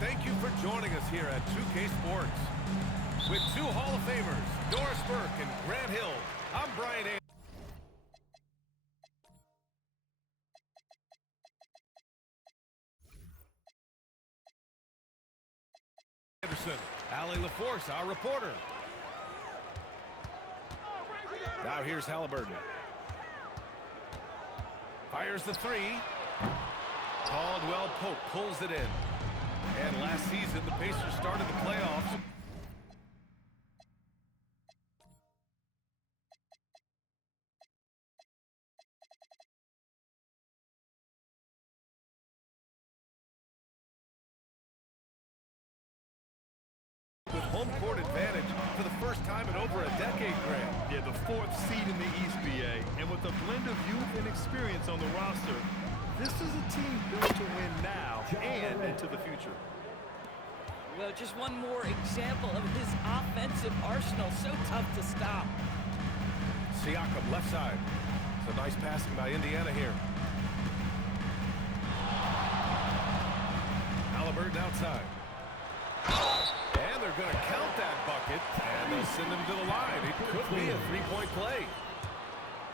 thank you for joining us here at 2K Sports. With two Hall of Famers, Doris Burke and Grant Hill, I'm Brian Anderson. Allie LaForce, our reporter. Now here's Halliburton. Fires the three. Caldwell Pope pulls it in. And last season, the Pacers started the playoffs. With home court advantage for the first time in over a decade, Grant. Yeah, the fourth seed in the East, BA. And with a blend of youth and experience on the roster, this is a team built to win now and into the future. Well, just one more example of his offensive arsenal. So tough to stop. Siakam, left side. It's a nice passing by Indiana here. Halliburton outside. And they're going to count that bucket, and they'll send him to the line. It could be a three-point play.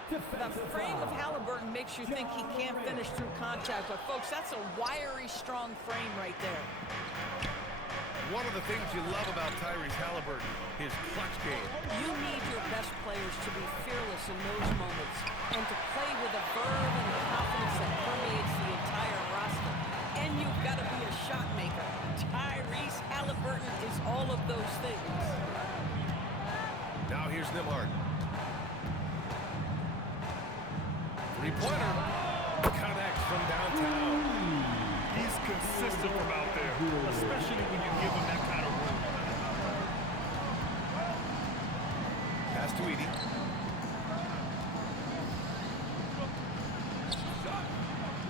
The frame of Halliburton makes you think he can't finish through contact, but folks, that's a wiry, strong frame right there. One of the things you love about Tyrese Halliburton, his clutch game. You need your best players to be fearless in those moments and to play with a verve and a confidence that permeates the entire roster. And you've got to be a shot maker. Tyrese Halliburton is all of those things. Now here's Nembhard. Three-pointer. Connects from downtown. He's consistent from out there, especially when you give him that kind of room. Pass to Edey.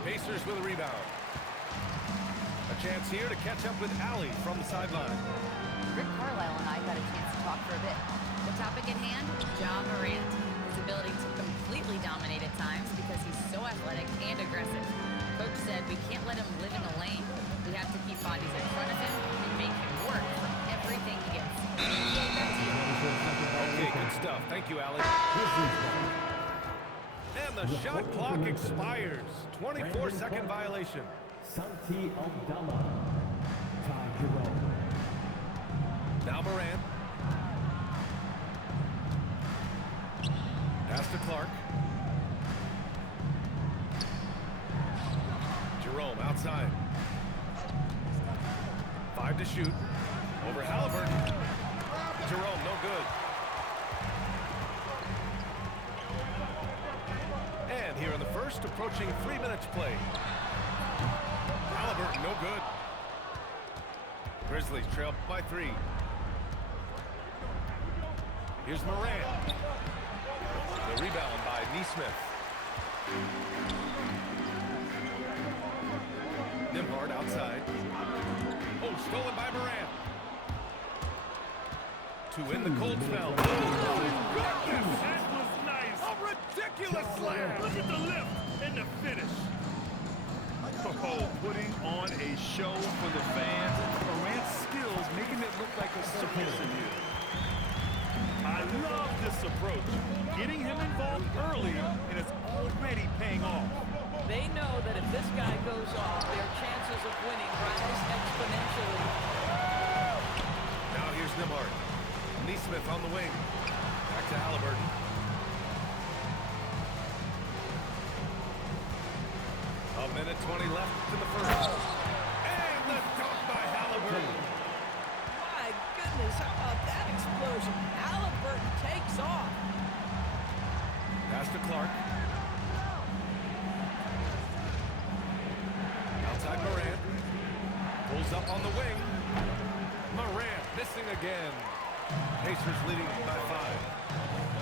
Pacers with a rebound. A chance here to catch up with Allie from the sideline. Rick Carlisle and I got a chance to talk for a bit. The topic at hand, Ja Morant. His ability to completely dominate at times because he's so athletic and aggressive. Coach said we can't let him live in the lane. We have to keep bodies in front of him and make him work for everything he gets. Okay, good stuff. Thank you, Allie. And the shot clock expires. 24-second violation. Santi Aldama. Ty Jerome. Now Morant. Pass to Clark. Jerome outside. 5 to shoot. Over Halliburton. Jerome, no good. And here in the first, approaching 3 minutes play. Halliburton, no good. Grizzlies trail by 3. Here's Morant. The rebound by Nesmith. Nembhard outside. Oh, stolen by Morant. To win the cold spell. Oh, goodness! That was nice. A ridiculous slam. Look at the lift and the finish. Oh, putting on a show for the fans. Morant's skills making it look like a circus in here. I love this approach. Getting him involved early, and it's already paying off. They know that if this guy goes off, their chances of winning rise exponentially. Now here's Nembhard. Nesmith on the wing. Back to Halliburton. A minute 20 left in the first. And the dunk by Halliburton. My goodness, how about that explosion? Halliburton takes off. Pass to Clark. Outside Morant. Pulls up on the wing. Morant missing again. Pacers leading by 5.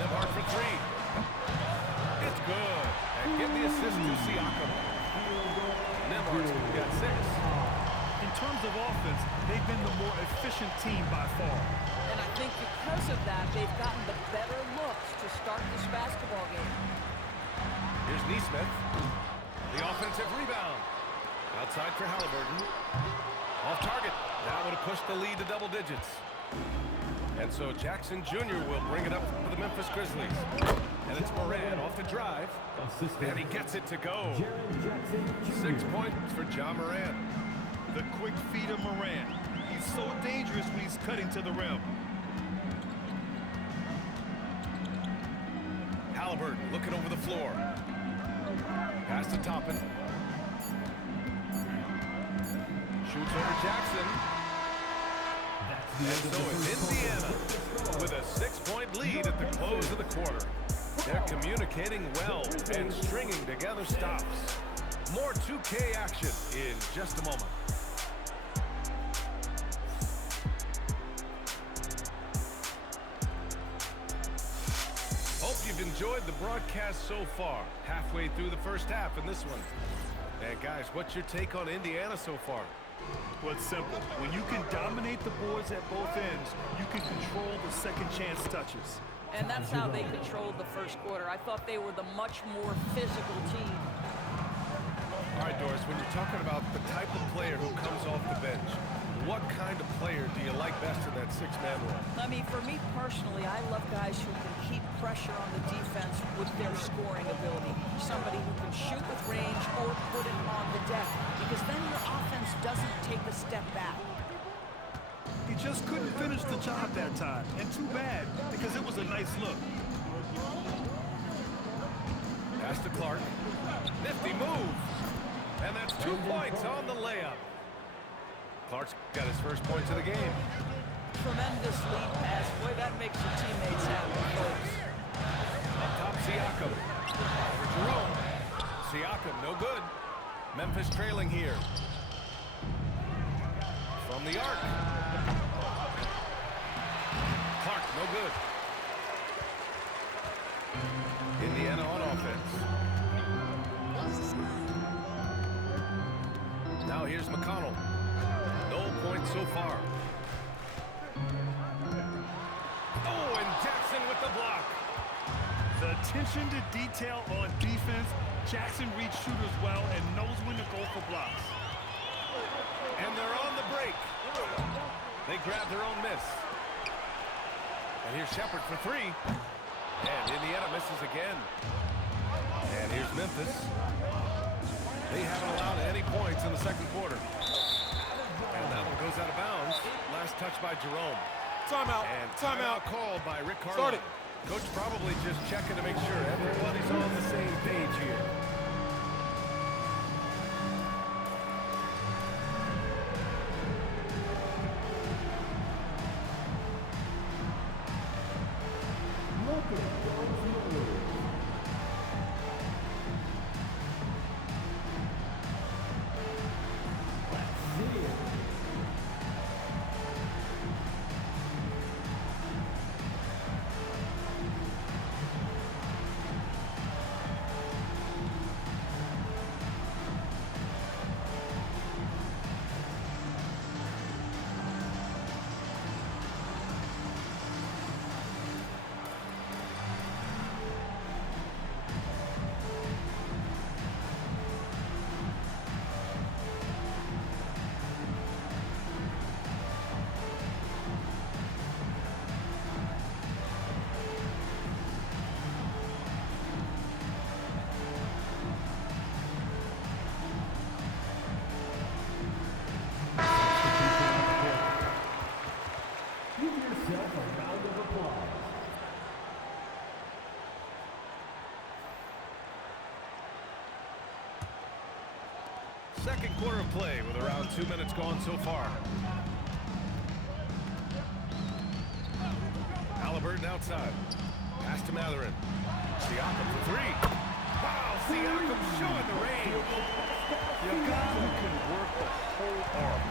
Nembhard for 3. It's good. And get the assist to Siakam. Nembhard's got 6. In terms of offense, they've been the more efficient team by far. And I think because of that, they've gotten the better looks to start this basketball game. Here's Nesmith. The offensive rebound. Outside for Halliburton. Off target. That would have pushed the lead to double digits. And so Jackson Jr. will bring it up for the Memphis Grizzlies. And it's Moran off the drive. And he gets it to go. 6 points for Ja Morant. The quick feed of Morant. He's so dangerous when he's cutting to the rim. Halliburton looking over the floor. Pass to Toppin. Shoots over Jackson. And so it's Indiana with a 6-point lead at the close of the quarter. They're communicating well and stringing together stops. More 2K action in just a moment. Hope you've enjoyed the broadcast so far. Halfway through the first half in this one. And guys, what's your take on Indiana so far? Well, it's simple. When you can dominate the boards at both ends, you can control the second chance touches. And that's how they controlled the first quarter. I thought they were the much more physical team. All right, Doris, when you're talking about the type of player who comes off the bench, what kind of player do you like best in that six-man role? I mean, for me personally, I love guys who can keep pressure on the defense with their scoring ability. Somebody who can shoot with range or put it on the deck, because then your offense doesn't take a step back. He just couldn't finish the job that time, and too bad, because it was a nice look. Pass to Clark. Nifty move. And that's 2 points on the layup. Clark's got his first points of the game. Tremendous lead pass. Boy, that makes your teammates happy, folks. Up top, Siakam. Over Jerome. Siakam, no good. Memphis trailing here. From the arc. Clark, no good. Indiana on offense. Now here's McConnell. No points so far. Oh, and Jackson with the block. The attention to detail on defense. Jackson reads shooters well and knows when to go for blocks. And they're on the break. They grab their own miss. And here's Shepard for three. And Indiana misses again. And here's Memphis. They haven't allowed any points in the second quarter. And that one goes out of bounds. Last touch by Jerome. Timeout. And timeout called by Rick Carlisle. Start it. Coach probably just checking to make sure everybody's on the same page here. Second quarter of play with around 2 minutes gone so far. Halliburton outside. Pass to Mathurin. Siakam for three. Wow, Siakam showing the range. You got who can work the whole arc.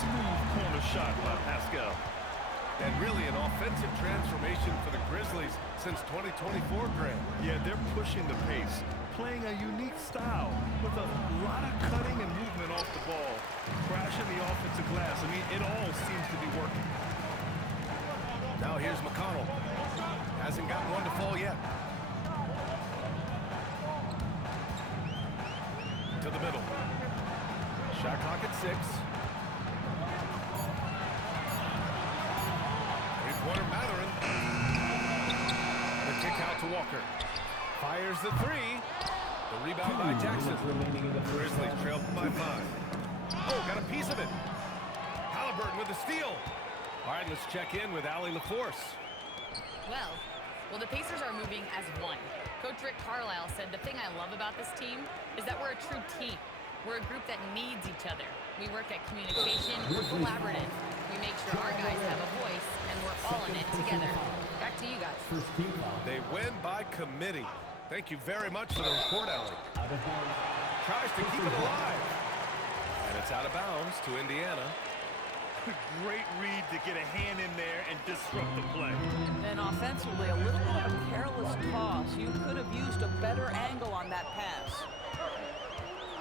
Smooth corner shot by Pascal. And really an offensive transformation for the Grizzlies since 2024, Grant. Yeah, they're pushing the pace, playing a unique style with a lot of cutting and movement off the ball, crashing the offensive glass. I mean, it all seems to be working. Now here's McConnell. Hasn't gotten one to fall yet. To the middle. Shot clock at 6. Walker. Fires the three. The rebound by Jackson. Grizzlies trail by 5. Oh, got a piece of it. Halliburton with the steal. All right, let's check in with Allie LaForce. Well, the Pacers are moving as one. Coach Rick Carlisle said the thing I love about this team is that we're a true team. We're a group that needs each other. We work at communication, we're collaborative. We make sure our guys have a voice, and we're all in it together. Back to you guys. They win by committee. Thank you very much for the report, Allie. Tries to keep it alive. And it's out of bounds to Indiana. Great read to get a hand in there and disrupt the play. Then offensively, a little bit of a careless toss. You could have used a better angle on that pass.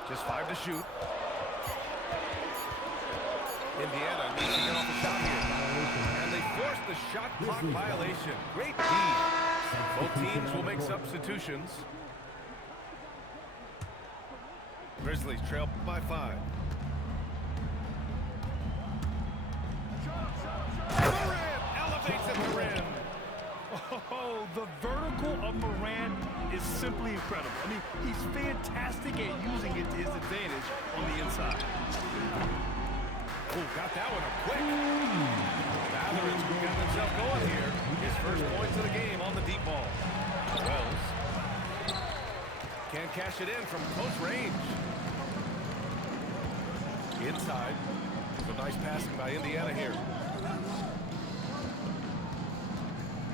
Just 5 to shoot. Indiana needs to get off the shot here. And they force the shot clock violation. Great D. Both teams will make substitutions. Grizzlies trail by 5. Morant elevates at the rim. Oh, the vertical of Morant is simply incredible. I mean, he's fantastic at using it to his advantage on the inside. Oh, got that one up quick. Mathurin got himself going here. His first points of the game on the deep ball. Wells can't cash it in from close range. Inside. Some nice passing by Indiana here.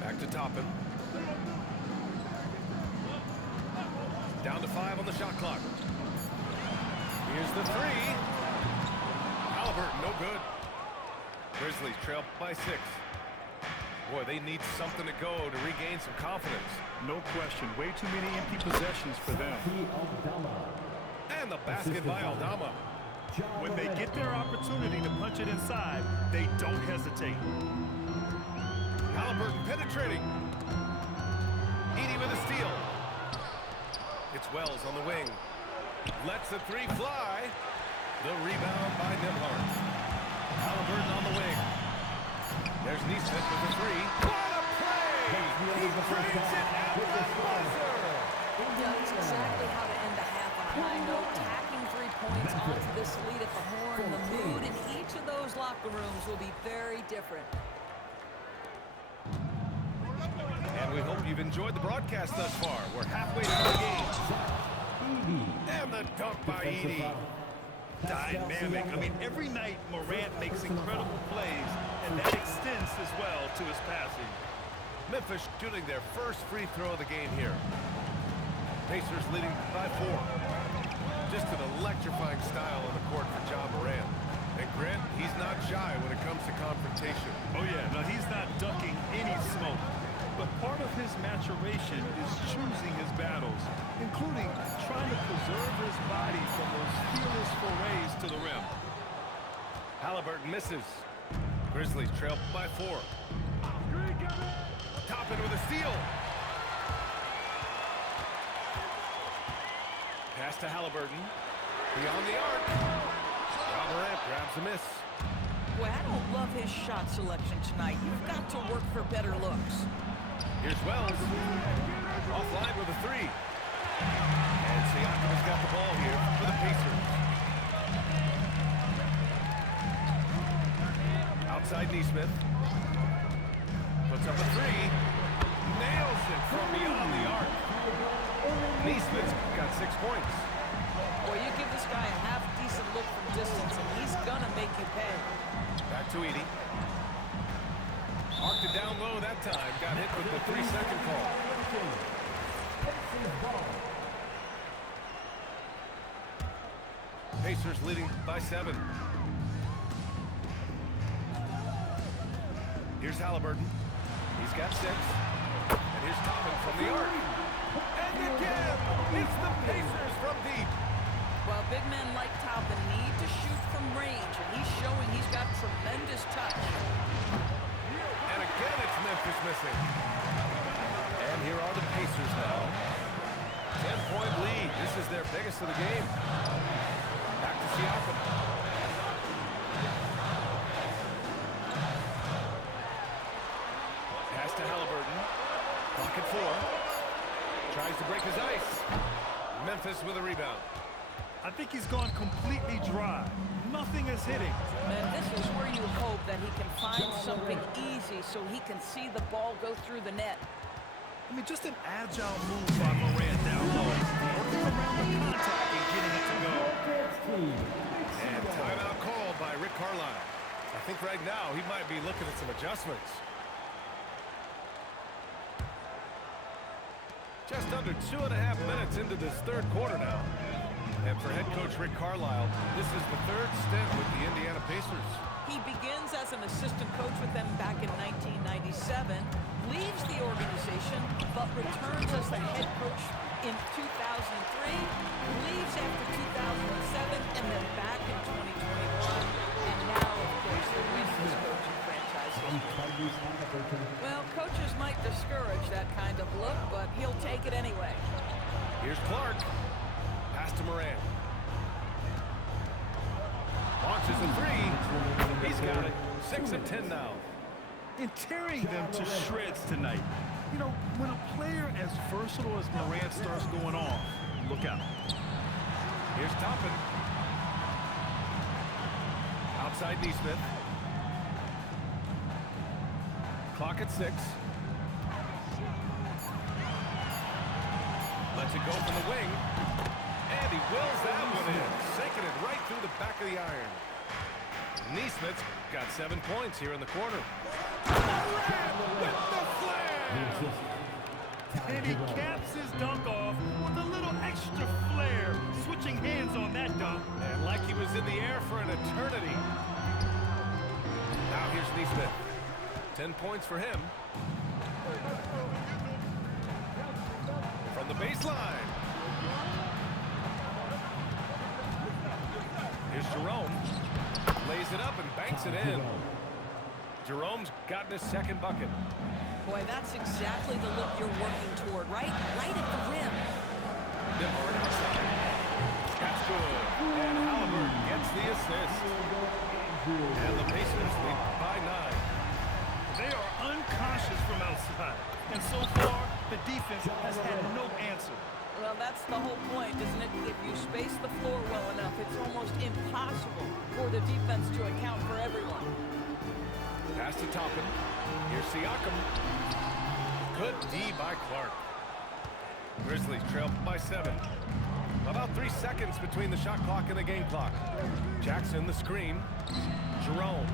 Back to Toppin. Down to 5 on the shot clock. Here's the 3. Halliburton, no good. Grizzlies trail by 6. Boy, they need something to go to regain some confidence. No question. Way too many empty possessions for them. And the basket by Aldama. When they get their opportunity to punch it inside, they don't hesitate. Halliburton penetrating. Edey with a steal. It's Wells on the wing. Lets the 3 fly. The rebound by Nembhard. Halliburton on the wing. There's Nesmith with the 3. What a play! He drains it at the buzzer! Knows exactly how to end the half on a high note, tacking 3 points onto this lead at the horn. The mood in each of those locker rooms will be very different. And we hope you've enjoyed the broadcast thus far. We're halfway through the game. And the dunk by Edey. Dynamic. I mean, every night Morant makes incredible plays, and that extends as well to his passing. Memphis shooting their first free throw of the game here. Pacers leading by 4. Just an electrifying style on the court for Ja Morant. And Grant, he's not shy when it comes to confrontation. Oh, yeah. Now, he's not ducking any smoke. But part of his maturation is choosing his battles, including trying to preserve his body from those fearless forays to the rim. Halliburton misses. Grizzlies trail by 4. Toppin with a steal. Pass to Halliburton. Beyond the arc. Ja Morant grabs a miss. Boy, I don't love his shot selection tonight. You've got to work for better looks. Here's Wells. Offline with a 3. And Siakam has got the ball here for the Pacers. Outside Nesmith. Puts up a 3. Nails it from beyond the arc. Nesmith's got 6 points. Boy, you give this guy a half-decent look from distance, and he's gonna make you pay. Back to Edey. Marked it down low that time. Got hit with the 3-second call. Pacers leading by 7. Here's Halliburton. He's got 6. And here's Toppin from the arc. And again, it's the Pacers from deep. Well, big men like Toppin need to shoot from range, and he's showing he's got tremendous touch. And again, it's Memphis missing. And here are the Pacers now. 10-point lead. This is their biggest of the game. Back to Siakam. Pass to Halliburton. Clock at 4. Tries to break his ice. Memphis with a rebound. I think he's gone completely dry. Nothing is hitting. And this is where you hope that he can find something easy so he can see the ball go through the net. I mean, just an agile move by Morant down low. Working around the contact and getting it to go. And timeout called by Rick Carlisle. I think right now he might be looking at some adjustments. Just under 2.5 minutes into this third quarter now. And for head coach Rick Carlisle, this is the third stint with the Indiana Pacers. He begins as an assistant coach with them back in 1997, leaves the organization, but returns as the head coach in 2003, leaves after 2007, and then back in 2021. And now, of course, the winningest coaching franchise history. Well, coaches might discourage that kind of look, but he'll take it anyway. Here's Clark. Pass to Morant. Launches a three. He's got it. 6 of 10 now. And tearing them to shreds tonight. You know, when a player as versatile as Morant starts going off, look out. Here's Toppin. Outside Neesmith. Clock at 6. Lets it go from the wing. And he wills that one in. Sinking it right through the back of the iron. Neesmith's got 7 points here in the quarter. With the flair! And he caps his dunk off with a little extra flair. Switching hands on that dunk. And like he was in the air for an eternity. Now here's Neesmith. 10 points for him. From the baseline. Here's Jerome. Lays it up and banks it in. Jerome's gotten his second bucket. Boy, that's exactly the look you're working toward, right? Right at the rim. Dimmer outside. That's good. And Halliburton gets the assist. And the Pacers lead by 9. They are unconscious from outside. And so far, the defense has had no answer. Well, that's the whole point, isn't it? If you space the floor well enough, it's almost impossible for the defense to account for everyone. Pass to Toppin. Here's Siakam. Good D by Clark. Grizzlies trail by 7. About 3 seconds between the shot clock and the game clock. Jackson the screen. Jerome.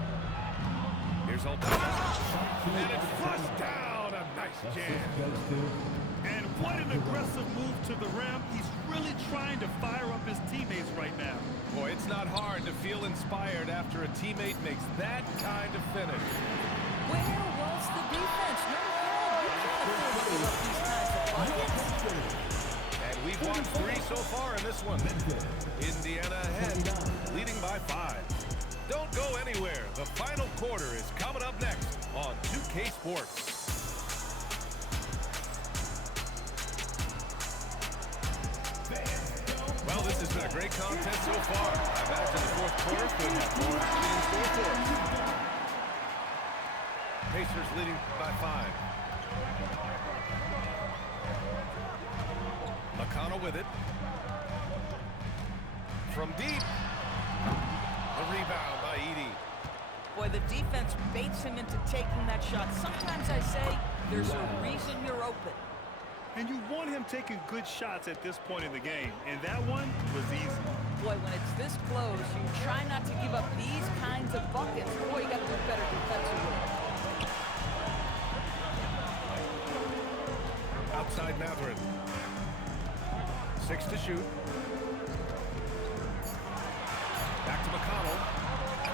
Here's Aldama. And it's flushed down. A nice jam. And what an aggressive move to the rim. He's really trying to fire up his teammates right now. Boy, it's not hard to feel inspired after a teammate makes that kind of finish. Where was the defense? No, you can't afford to give up these kinds of buckets. And we've won 3 so far in this one. Indiana ahead, leading by 5. Don't go anywhere. The final quarter is coming up next on 2K Sports. Well, this has been a great contest so far. I imagine the fourth quarter could have more action in store for us. Pacers leading by 5. McConnell with it. From deep. The rebound by Edey. Boy, the defense baits him into taking that shot. Sometimes I say there's a reason you're open. And you want him taking good shots at this point in the game. And that one was easy. Boy, when it's this close, you try not to give up these kinds of buckets. Boy, you got to do better defensively. Outside Mathurin. 6 to shoot. Back to McConnell.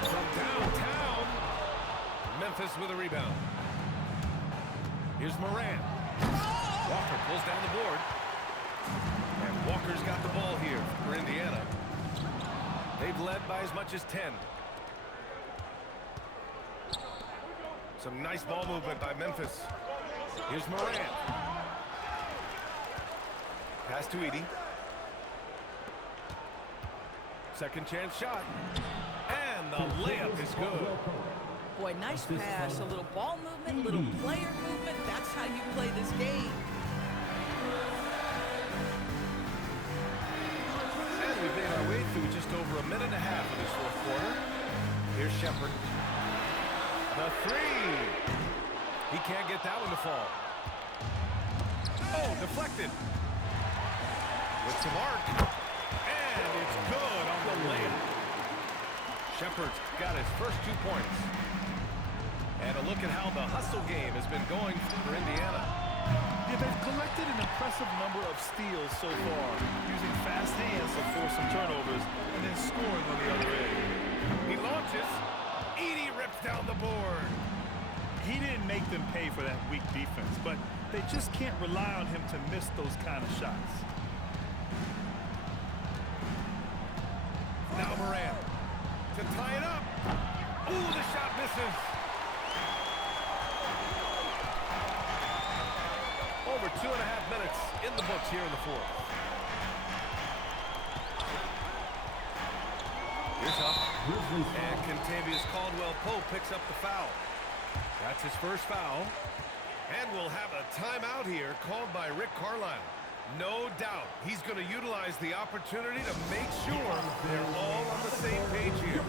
From downtown. Memphis with a rebound. Here's Morant. Walker pulls down the board. And Walker's got the ball here for Indiana. They've led by as much as 10. Some nice ball movement by Memphis. Here's Morant. Pass to Edey. Second chance shot. And the layup is good. Boy, nice pass. A little ball movement, little player movement. That's how you play this game. we've made our way through just over a minute and a half of this fourth quarter. Here's Shepard. The three. He can't get that one to fall. Oh, deflected. With some arc. And it's good on the layup. Shepard's got his first 2 points. And a look at how the hustle game has been going for Indiana. Yeah, they've collected an impressive number of steals so far, using fast hands to force some turnovers and then scoring on the other end. He launches. Edey rips down the board. He didn't make them pay for that weak defense, but they just can't rely on him to miss those kind of shots. Now Morant to tie it up. Ooh, the shot misses. Over 2.5 minutes in the books here in the fourth. Here's up. And Kentavious Caldwell-Pope picks up the foul. That's his first foul. And we'll have a timeout here called by Rick Carlisle. No doubt he's going to utilize the opportunity to make sure they're all on the same page here.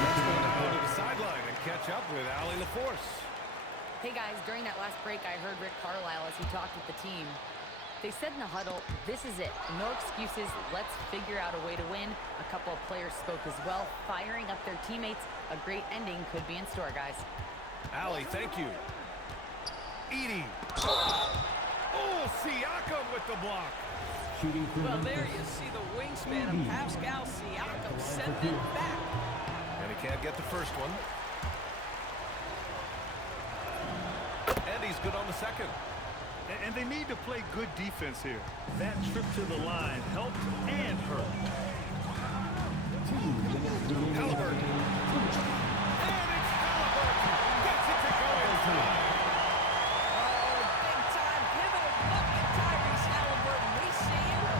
Let's go down to the sideline and catch up with Allie LaForce. Hey guys, during that last break, I heard Rick Carlisle as he talked with the team. They said in the huddle, this is it. No excuses. Let's figure out a way to win. A couple of players spoke as well, firing up their teammates. A great ending could be in store, guys. Allie, thank you. Edey. Oh, Siakam with the block. Shooting for Well, there Memphis. you see the wingspan of Pascal Siakam send it back. And he can't get the first one. And he's good on the second. And they need to play good defense here. That trip to the line helped and hurt. 2 minutes remaining. Halliburton. And it's Halliburton. Gets it to go inside. Oh, big time pivotal bucket, Tyrese Halliburton. We see him.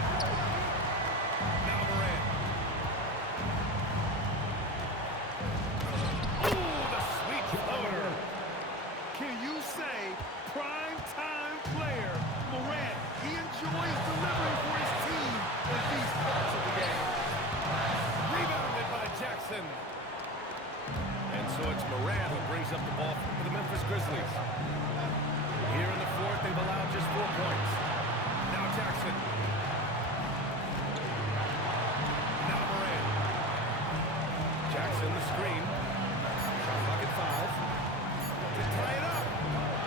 Now Morant. Ooh, the sweet floater. Can you say prime time player Morant? He enjoys delivering for his team in these parts of the game. Rebounded by Jackson. And so it's Morant who brings up the ball for the Memphis Grizzlies. Here in the fourth, they've allowed just 4 points. Now Jackson. Now Morant. Jackson the screen. Shot clock at 5. To tie it up.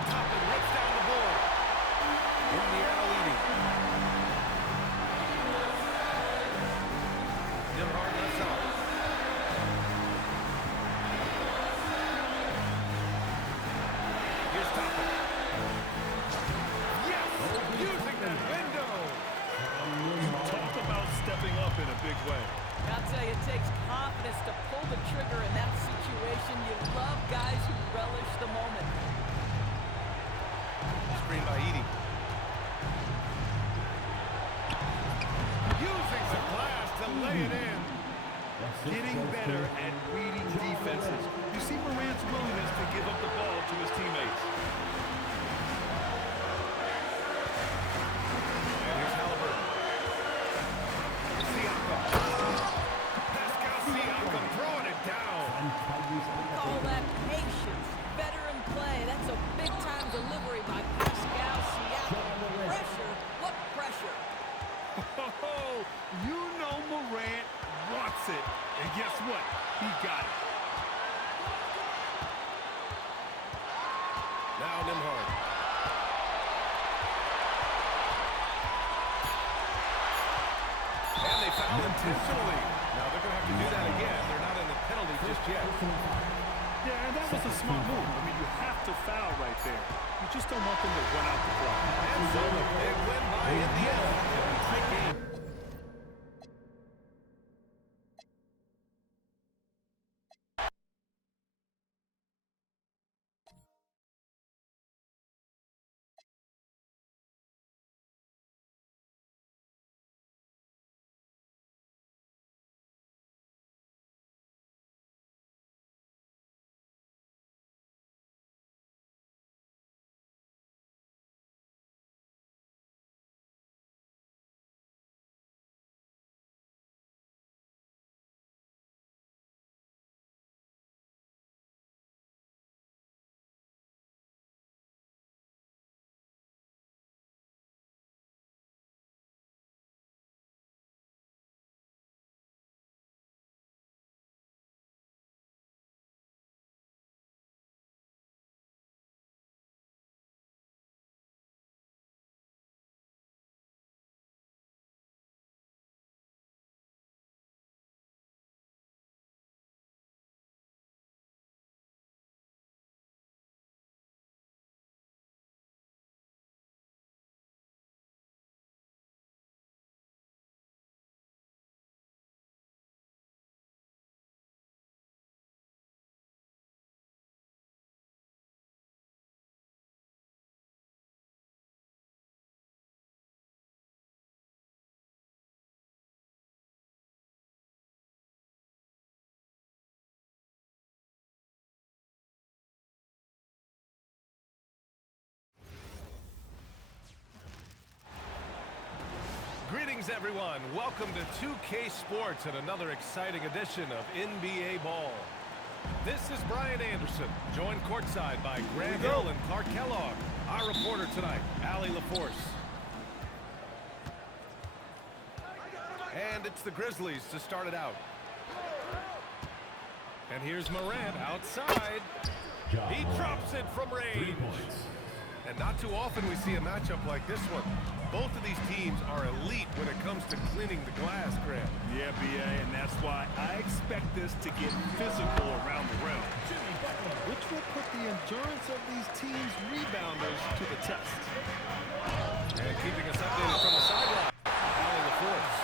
Toppin rips down the board. Indiana leading. Nembhard left out. Here's Toppin. Yes! Using that window. Talk about stepping up in a big way. I'll tell you, it takes confidence to pull the trigger in that situation. You love guys who relish the moment. Screen by Edey. Using the glass to lay it in. Getting better at reading defenses. You see Morant's willingness to give up the ball to his teammates. And here's Halliburton. Siakam. Pascal Siakam throwing it down. All that patience, veteran play. That's a big-time delivery by Pascal Siakam. Pressure, what pressure? Oh, you know Morant wants it. And guess what? He got it. Now Nembhard. And they foul intentionally. Now they're going to have to do that again. They're not in the penalty just yet. Yeah, and that was a smart move. I mean, you have to foul right there. You just don't want them to run out the clock. And so the big win by Indiana. Tight game. Greetings, everyone. Welcome to 2K Sports and another exciting edition of NBA Ball. This is Brian Anderson, joined courtside by Grant Hill and Clark Kellogg. Our reporter tonight, Allie LaForce. And it's the Grizzlies to start it out. And here's Morant outside. He drops it from range. And not too often we see a matchup like this one. Both of these teams are elite when it comes to cleaning the glass, Grant. Yeah, BA, and that's why I expect this to get physical around the rim, which will put the endurance of these teams' rebounders to the test. And keeping us updated from the sideline, Allie LaForce.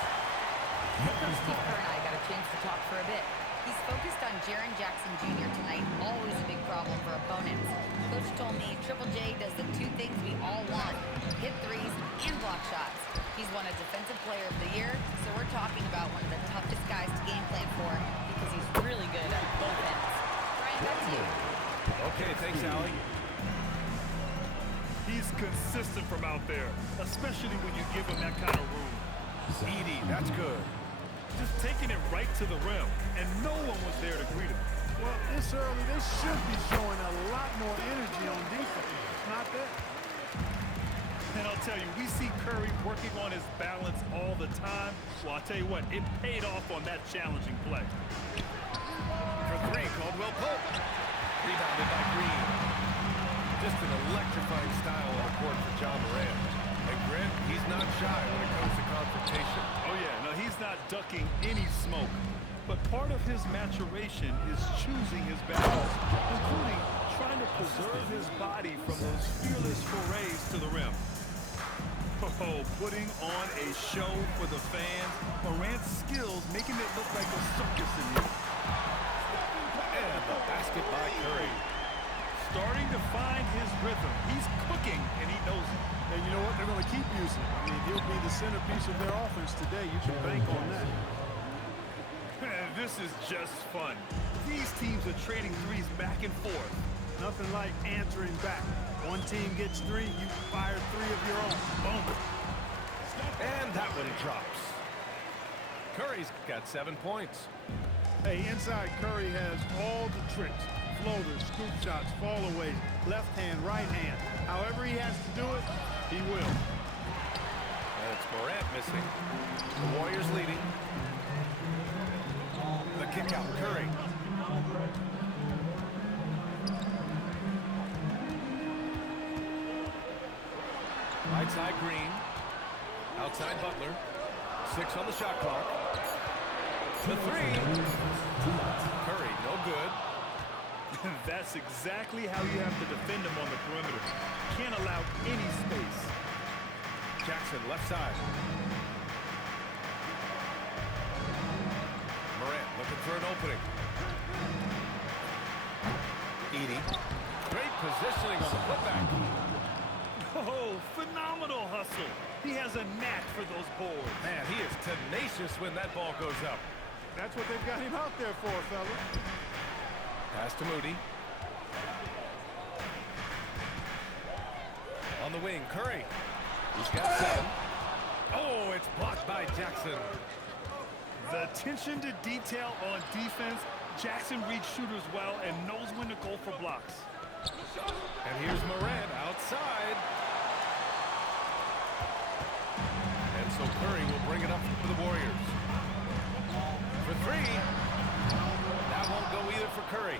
Steve Kerr and I got a chance to talk for a bit. He's focused on Jaren Jackson Jr. tonight, always a big problem for opponents. Coach told me Triple J does the two things we all want, hit threes and block shots. He's won a Defensive Player of the Year, so we're talking about one of the toughest guys to game plan for because he's really good at both ends. Brian, back to you. Okay, thanks, Allie. He's consistent from out there, especially when you give him that kind of room. Edie, that's good. Just taking it right to the rim, and no one was there to greet him. Well, this early, they should be showing a lot more energy on defense. Not there. And I'll tell you, we see Curry working on his balance all the time. Well, I'll tell you what, it paid off on that challenging play. For three, Caldwell Pope. Rebounded by Green. Just an electrifying style on the court for John Morant. And Grant, he's not shy when it comes to confrontation. Oh, yeah, no, he's not ducking any smoke. But part of his maturation is choosing his battles, including trying to preserve his body from those fearless forays to the rim. Oh, putting on a show for the fans. Morant's skills making it look like a circus in here. And the basket by Curry. Starting to find his rhythm. He's cooking, and he knows it. And you know what? They're going to keep using him. I mean, he'll be the centerpiece of their offense today. You can bank on that. This is just fun. These teams are trading threes back and forth. Nothing like answering back. One team gets three, you fire three of your own. Boom. And that one drops. Curry's got 7 points. Hey, inside Curry has all the tricks. Floaters, scoop shots, fallaways, left hand, right hand. However he has to do it, he will. And it's Morant missing. The Warriors leading. The kick out, Curry. Right side, Green. Outside, Butler. 6 on the shot clock. The three. Curry, no good. That's exactly how you have to defend him on the perimeter. Can't allow any space. Jackson, left side. Morant looking for an opening. Edie. Great positioning on the putback. Oh, phenomenal hustle. He has a knack for those boards. Man, he is tenacious when that ball goes up. That's what they've got him out there for, fella. Pass to Moody. On the wing, Curry. He's got 7. Oh, it's blocked by Jackson. The attention to detail on defense. Jackson reads shooters well and knows when to go for blocks. And here's Morant outside. And so Curry will bring it up for the Warriors. For 3. That won't go either for Curry.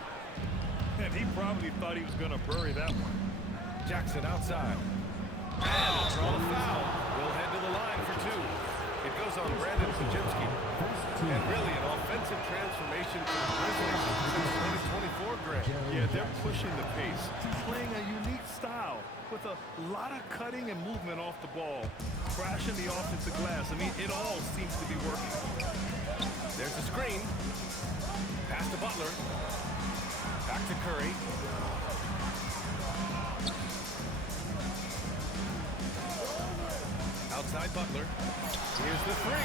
And he probably thought he was going to bury that one. Jackson outside. And a draw foul. We'll head to the line for 2. It goes on Brandon Kuczynski. And really an offensive transformation for the Grizzlies since 2024, Grant. Yeah, they're pushing the pace, playing a unique style with a lot of cutting and movement off the ball, crashing the offensive glass. I mean, it all seems to be working. There's a screen. Pass to Butler. Back to Curry. Outside Butler. Here's the 3.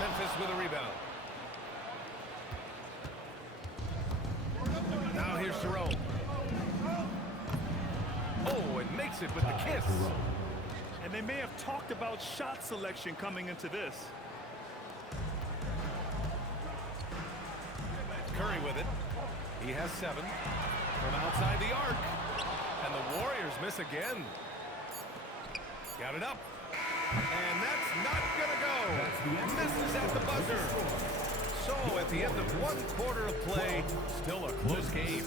Memphis with a rebound. Now here's Jerome. Oh, and makes it with the kiss. And they may have talked about shot selection coming into this. Curry with it. He has 7 from outside the arc. And the Warriors miss again. Got it up. And that's not going to go. Misses at the buzzer. So at the end of 1 quarter of play, still a close game.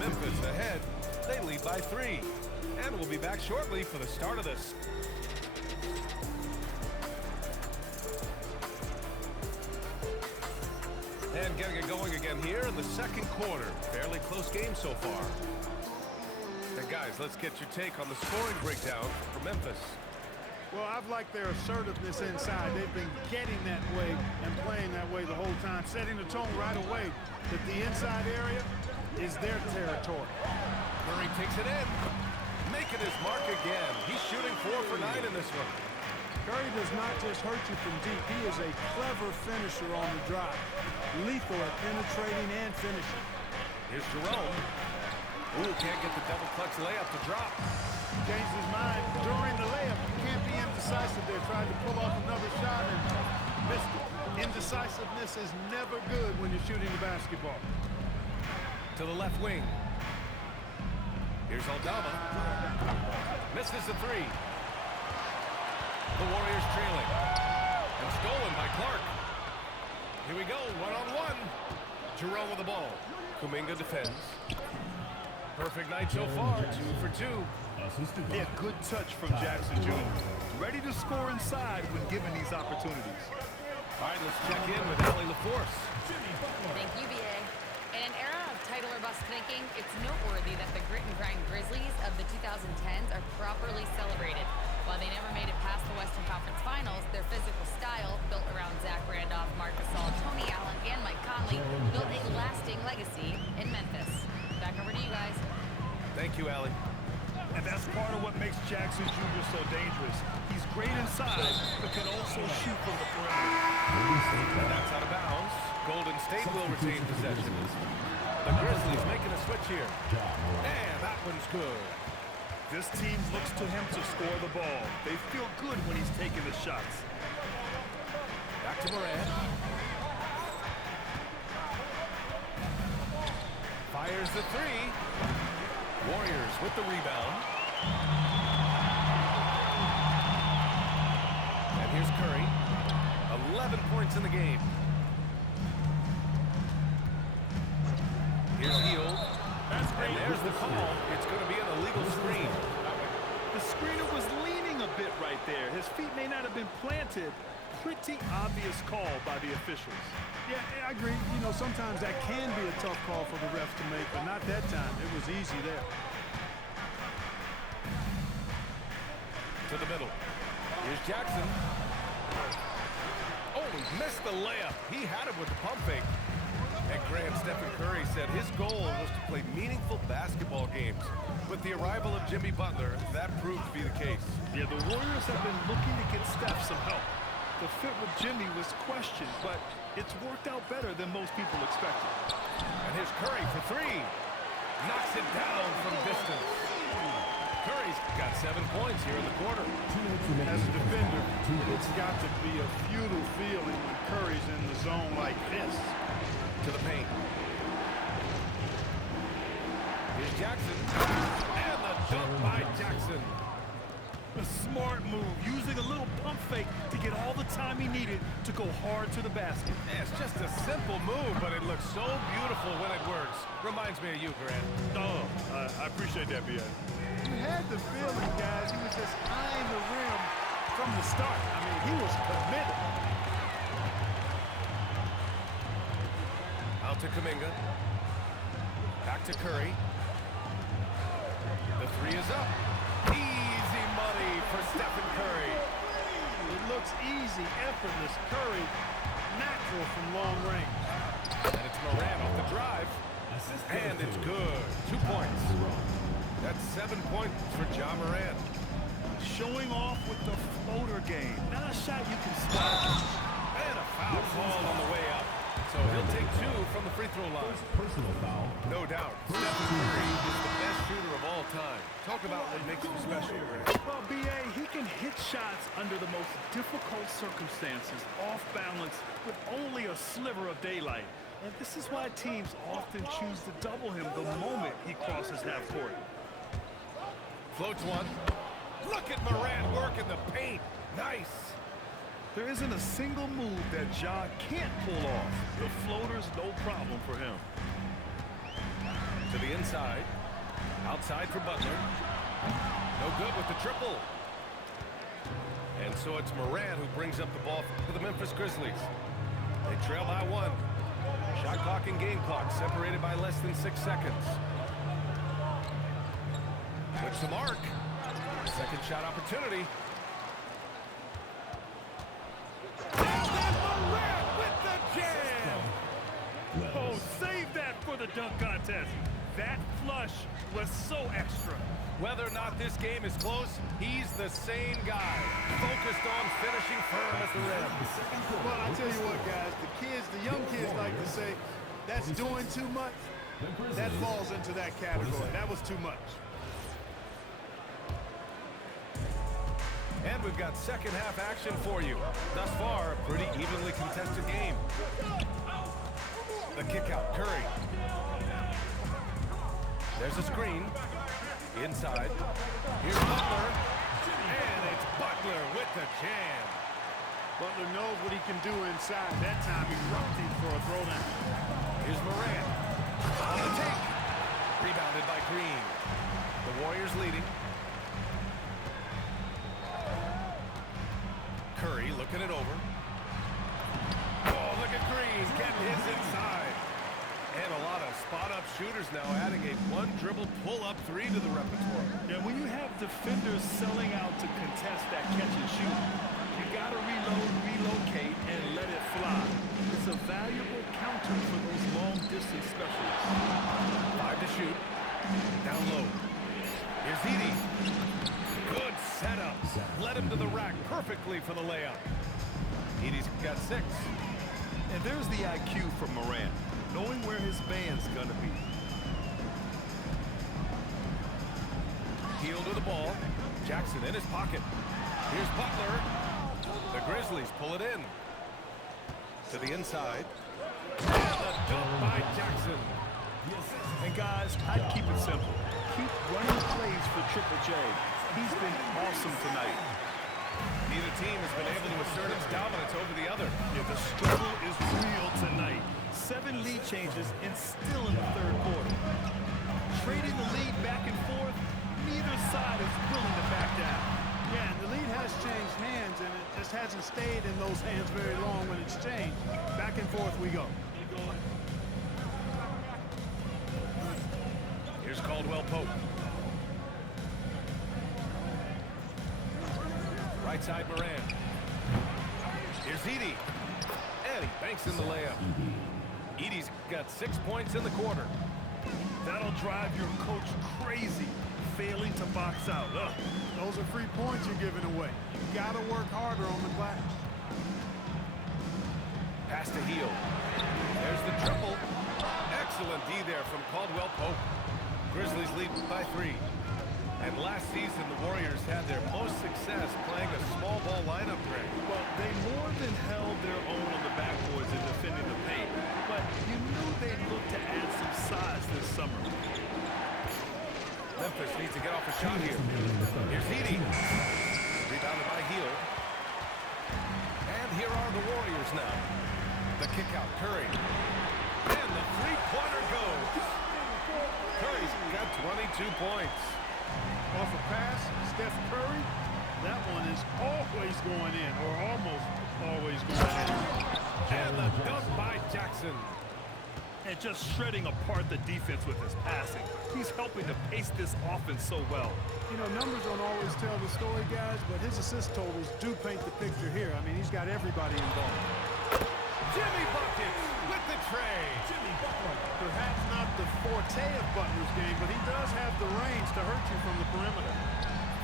Memphis ahead. They lead by 3. And we'll be back shortly for the start of this. And getting it going again here in the 2nd quarter. Fairly close game so far. And guys, let's get your take on the scoring breakdown for Memphis. Well, I've liked their assertiveness inside. They've been getting that way and playing that way the whole time, setting the tone right away that the inside area is their territory. Murray takes it in. Making his mark again. He's shooting 4 for 9 in this one. Curry does not just hurt you from deep. He is a clever finisher on the drive. Lethal at penetrating and finishing. Here's Jerome. Ooh, can't get the double clutch layup to drop. Changed his mind during the layup. You can't be indecisive there. Tried to pull off another shot and missed it. Indecisiveness is never good when you're shooting the basketball. To the left wing. Here's Aldama. Misses the 3. The Warriors trailing. And stolen by Clark. Here we go, 1-on-1. Jerome with the ball. Kuminga defends. Perfect night so far, 2 for 2. Yeah, good touch from Jackson Jr. Ready to score inside when given these opportunities. All right, let's check in with Allie LaForce. Thank you, BA. In an era of title or bust thinking, it's noteworthy that the grit and grind Grizzlies of the 2010s are properly celebrated. While they never made it past the Western Conference Finals, their physical style, built around Zach Randolph, Marc Gasol, Tony Allen, and Mike Conley, built a lasting legacy in Memphis. Back over to you guys. Thank you, Allie. And that's part of what makes Jackson Jr. so dangerous. He's great inside, but can also shoot from the perimeter. And that's out of bounds. Golden State will retain possession. The Grizzlies making a switch here. And that one's good. This team looks to him to score the ball. They feel good when he's taking the shots. Back to Morant. Fires the 3. Warriors with the rebound. And here's Curry. 11 points in the game. Here's Hield. And there's the call. It's going to be an illegal screen. The screener was leaning a bit right there. His feet may not have been planted. Pretty obvious call by the officials. Yeah, I agree. You know, sometimes that can be a tough call for the refs to make, but not that time. It was easy there. To the middle. Here's Jackson. Oh, he missed the layup. He had it with the pump fake. And Grant, Stephen Curry said his goal was to play meaningful basketball games. With the arrival of Jimmy Butler, that proved to be the case. Yeah, the Warriors have been looking to get Steph some help. The fit with Jimmy was questioned, but it's worked out better than most people expected. And here's Curry for 3. Knocks it down from distance. Curry's got 7 points here in the quarter. As a defender, it's got to be a futile feeling when Curry's in the zone like this. To the paint. Here's Jackson. And the dunk by Jackson. A smart move, using a little pump fake to get all the time he needed to go hard to the basket. Yeah, it's just a simple move, but it looks so beautiful when it works. Reminds me of you, Grant. Oh, I appreciate that, B.A. You had the feeling, guys, he was just eyeing the rim from the start. I mean, he was committed. Out to Kuminga. Back to Curry. The 3 is up. Easy money for Stephen Curry. It looks easy, effortless. Curry, natural from long range. And it's Morant off the drive. And it's good. 2 points. That's 7 points for Ja Morant. Showing off with the floater game. Not a shot you can stop. And a foul call on the way up. So he'll take 2 from the free throw line. Personal foul. No doubt. Stephen Curry is the best shooter of all time. Talk about what makes him special, Greg. Well, B.A., he can hit shots under the most difficult circumstances, off balance, with only a sliver of daylight. And this is why teams often choose to double him the moment he crosses half court. Floats one. Look at Morant work in the paint. Nice. There isn't a single move that Ja can't pull off. The floater's no problem for him. To the inside. Outside for Butler. No good with the triple. And so it's Morant who brings up the ball for the Memphis Grizzlies. They trail by 1. Shot clock and game clock separated by less than 6 seconds. Puts the mark. Second shot opportunity. And then Morant with the jam. Oh, save that for the dunk contest. That flush was so extra. Whether or not this game is close, he's the same guy, focused on finishing firm at the rim. Well, I tell you what, guys, the young kids like to say, that's doing too much. That falls into that category. That was too much. And we've got second half action for you. Thus far, a pretty evenly contested game. The kick out, Curry. There's a screen. Inside. Here's Butler. And it's Butler with the jam. Butler knows what he can do inside. That time he rocked him for a throwdown. Here's Morant. On the take. Rebounded by Green. The Warriors leading. Curry looking it over. Oh, look at Green getting his inside. And a lot of spot-up shooters now adding a one-dribble pull-up 3 to the repertoire. And when you have defenders selling out to contest that catch and shoot, you got to reload, relocate, and let it fly. It's a valuable counter for those long-distance specialists. 5 to shoot. Down low. Here's Edey. Good setup. Led him to the rack perfectly for the layup. Edey's got 6. And there's the IQ from Morant, knowing where his man's going to be. Heel to the ball. Jackson in his pocket. Here's Butler. The Grizzlies pull it in. To the inside. And the dunk by Jackson. And guys, I'd keep it simple. Keep running plays for Triple J. He's been awesome tonight. Neither team has been able to assert its dominance over the other. Yeah, the struggle is real tonight. 7 lead changes and still in the third quarter. Trading the lead back and forth, neither side is willing to back down. Yeah, and the lead has changed hands, and it just hasn't stayed in those hands very long when it's changed. Back and forth we go. Here's Caldwell Pope. Right side Morant. Here's Edey. And he banks in the layup. Edey's got 6 points in the quarter. That'll drive your coach crazy, failing to box out. Ugh. Those are free points you're giving away. You gotta work harder on the glass. Pass to Heel. There's the triple. Excellent D there from Caldwell Pope. Grizzlies lead by 3. And last season, the Warriors had their most success playing a small ball lineup, Greg. Well, they more than held their own on the backboards in defending the paint. But you knew they'd look to add some size this summer. Memphis needs to get off a shot here. Here's Edey. Rebounded by Heel. And here are the Warriors now. The kick out, Curry. And the three-pointer goes. Curry's got 22 points. Off a pass, Steph Curry, that one is always going in, or almost always going in. And the dunk by Jackson. And just shredding apart the defense with his passing. He's helping to pace this offense so well. You know, numbers don't always tell the story, guys, but his assist totals do paint the picture here. I mean, he's got everybody involved. Jimmy buckets with the tray. Jimmy Butler. Perhaps not the forte of Butler's game, but he does have the range to hurt you from the perimeter.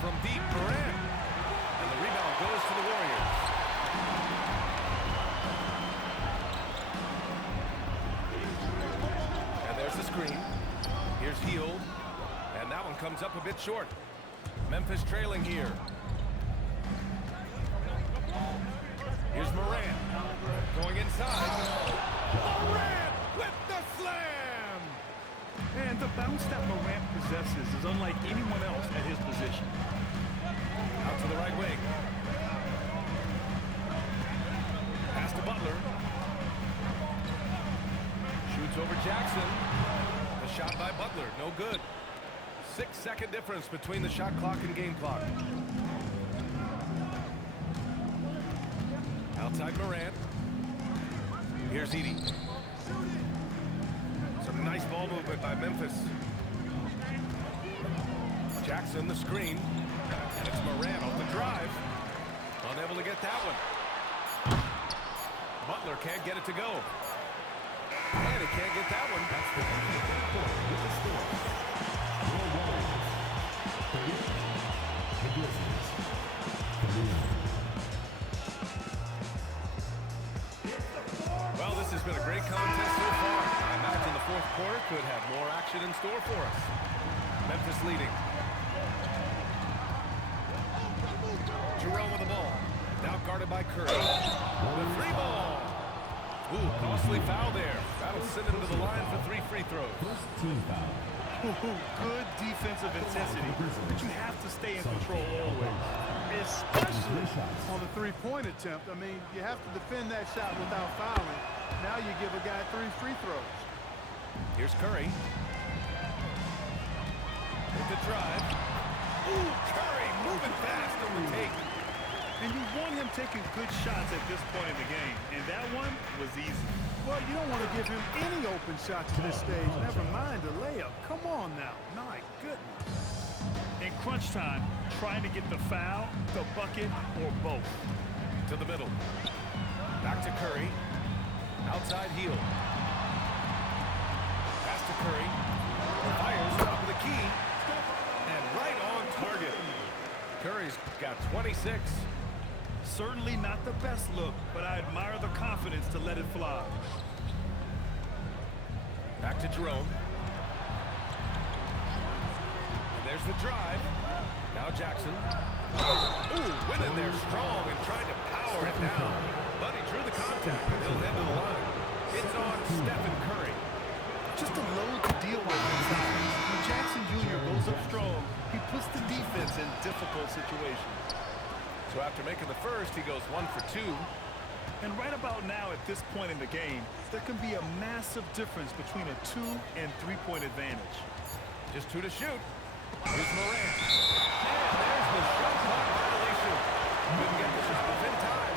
From deep, Morant. And the rebound goes to the Warriors. And there's the screen. Here's Hield. And that one comes up a bit short. Memphis trailing here. Here's Morant. Going inside. Morant with the slam! And the bounce that Morant possesses is unlike anyone else at his position. Out to the right wing. Pass to Butler. Shoots over Jackson. The shot by Butler, no good. 6-second difference between the shot clock and game clock. Outside Morant. Here's Edey. Some nice ball movement by Memphis. Jackson, the screen. And it's Morant off the drive. Unable to get that one. Butler can't get it to go. And he can't get that one. That's the fourth with the score. Your Warriors 30, the Grizzlies 31. Well, this has been a great contest so far. I imagine the fourth quarter could have more action in store for us. Memphis leading. Jerome with the ball. Now guarded by Curry. The free ball. Ooh, costly foul there. That'll send him to the line for 3 free throws. First team foul. Good defensive intensity, but you have to stay in control always. Especially on the three-point attempt. I mean, you have to defend that shot without fouling. Now you give a guy 3 free throws. Here's Curry. With the drive. Ooh, Curry moving fast on the take. And you want him taking good shots at this point in the game, and that one was easy. Well, you don't want to give him any open shots to this stage. Never mind a layup. Come on now. My goodness. In crunch time, trying to get the foul, the bucket, or both. To the middle. Back to Curry. Outside heel. Pass to Curry. Fires top of the key. And right on target. Curry's got 26. Certainly not the best look, but I admire the confidence to let it fly. Back to Jerome. And there's the drive. Now Jackson. Ooh, went in there strong and tried to power it down. But he drew the contact and he'll head to the line. It's on Stephen Curry. Just a load to deal with inside. When Jackson Jr. goes up strong, he puts the defense in difficult situations. So after making the first, he goes 1 for 2. And right about now at this point in the game, there can be a massive difference between a 2- and 3-point advantage. Just 2 to shoot. Here's Morant. And there's the shot clock violation. Couldn't get this within time.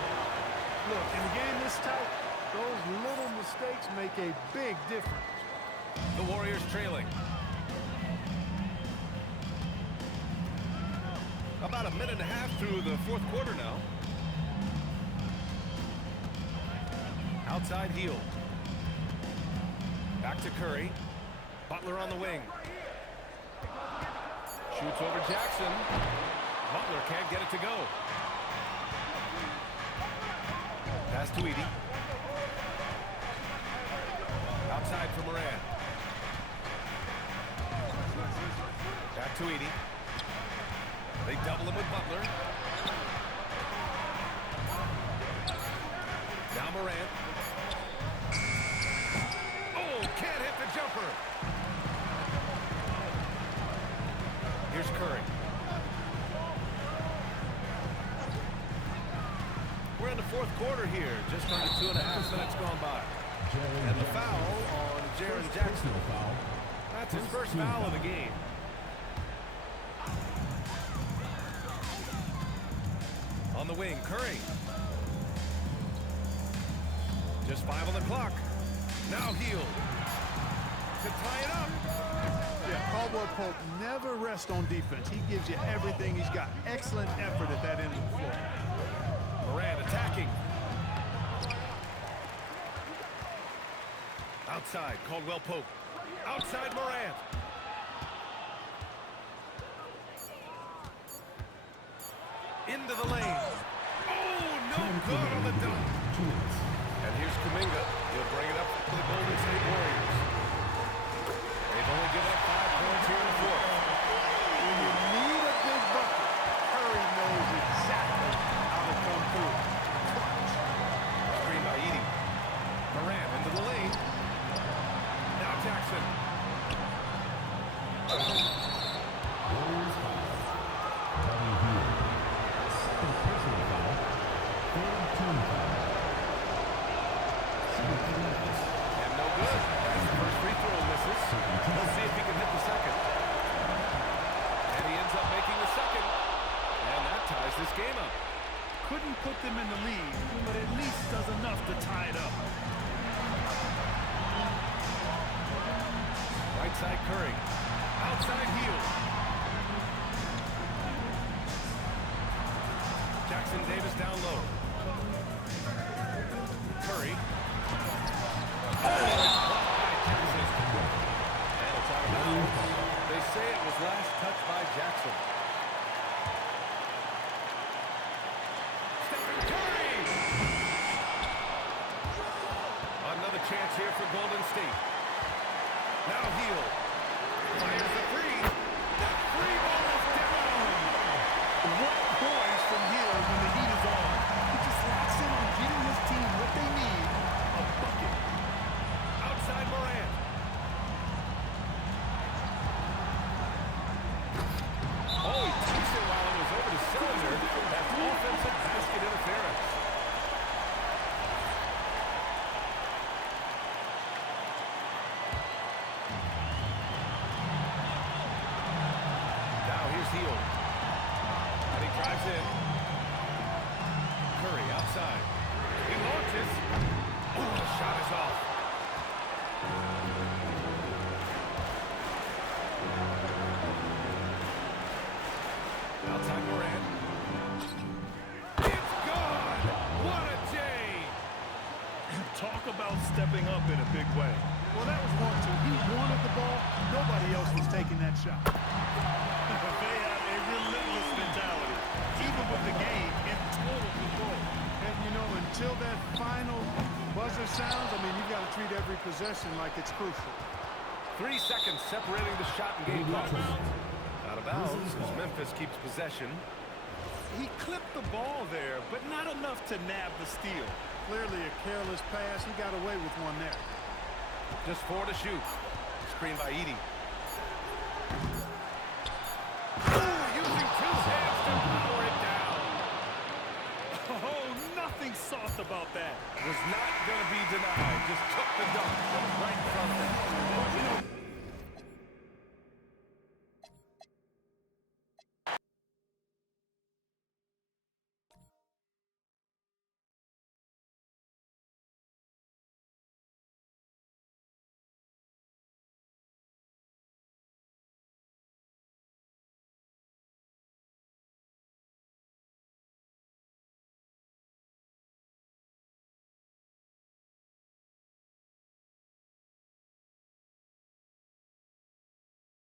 Look, in a game this tight, those little mistakes make a big difference. The Warriors trailing. About a minute and a half through the fourth quarter now. Outside heel. Back to Curry. Butler on the wing. Shoots over Jackson. Butler can't get it to go. Pass to Edey. Outside for Morant. Back to Edey. They double him with Butler. Now Morant. Oh, can't hit the jumper. Here's Curry. We're in the fourth quarter here. Just under 2.5 minutes gone by. And the foul on Jaren Jackson. That's his first foul of the game. On the wing, Curry. Just 5 on the clock. Now Hield to tie it up. Yeah, Caldwell Pope never rests on defense. He gives you everything he's got. Excellent effort at that end of the floor. Morant attacking. Outside, Caldwell Pope. Outside Morant. Into the lane. Oh, no good on the dunk. And here's Kuminga. He'll bring it up for the Golden State Warriors. They've only given up 5 points here in the fourth. ties this game up. Couldn't put them in the lead, but at least does enough to tie it up. Right side Curry. Outside heel. Jackson Davis down low. Curry. Oh, it's blocked by Jackson. And it's out of bounds. They say it was last touched by Jackson. Stephen Curry! Another chance here for Golden State. Now Hield. Fires the three. That free ball is down. What poise from Hield when the heat is on. He just locks in on getting his team what they need, a bucket. Outside Morant. Oh, he takes it while it was over to Cylinder. That's offensive basket interference. Now here's Hield. And he drives in. Curry outside. He launches. Oh, the shot is off. Outside Morant. It's gone! What a day! Talk about stepping up in a big way. Well, that was 1-2. He wanted the ball. Nobody else was taking that shot. They have a relentless mentality, even with the game in total control. And, you know, until that final buzzer sounds, I mean, you've got to treat every possession like it's crucial. 3 seconds separating the shot and game clock. Out of bounds as Memphis keeps possession. He clipped the ball there, but not enough to nab the steal. Clearly a careless pass. He got away with one there. Just 4 to shoot. Screen by Edey.